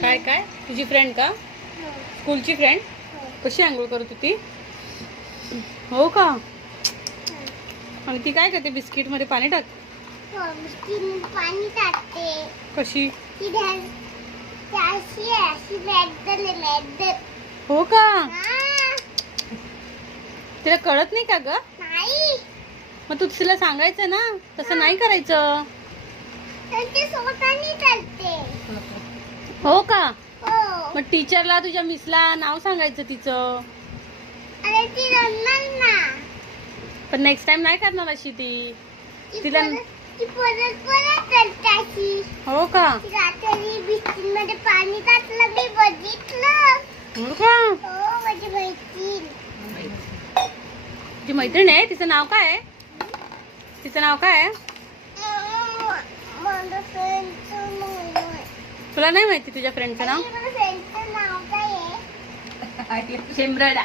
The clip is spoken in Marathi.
काय काय तुझी फ्रेंड का? स्कूलची फ्रेंड? कशी आंघोळ करत होती? हो का? आणि ती काय करते? बिस्किट मध्ये पाणी टाक. पाणी टाकते. कशी? हो का? तिला कळत नाही का ग? नाही. मग तू तिला सांगायचं ना, तसं नाही करायचं. हो का? मग टीचरला, तुझ्या मिसला नाव सांगायचं तिचं. अरे ती रडणार ना. पण नेक्स्ट टाइम नाही करणार अशी ती. तिला परत करते. हो का? रात्री बिस्किटमध्ये पाणी टाकलं, मी बघितलं. हो का? हो, माझी मैत्रीण. ती मैत्रीण आहे. तिचं नाव काय आहे? तिचं नाव काय आहे? माझ्या फ्रेंडचं नाव आहे. तुला नाही माहिती तुझ्या फ्रेंडचं नाव? माझ्या फ्रेंडचं नाव काय आहे? शिमरडा.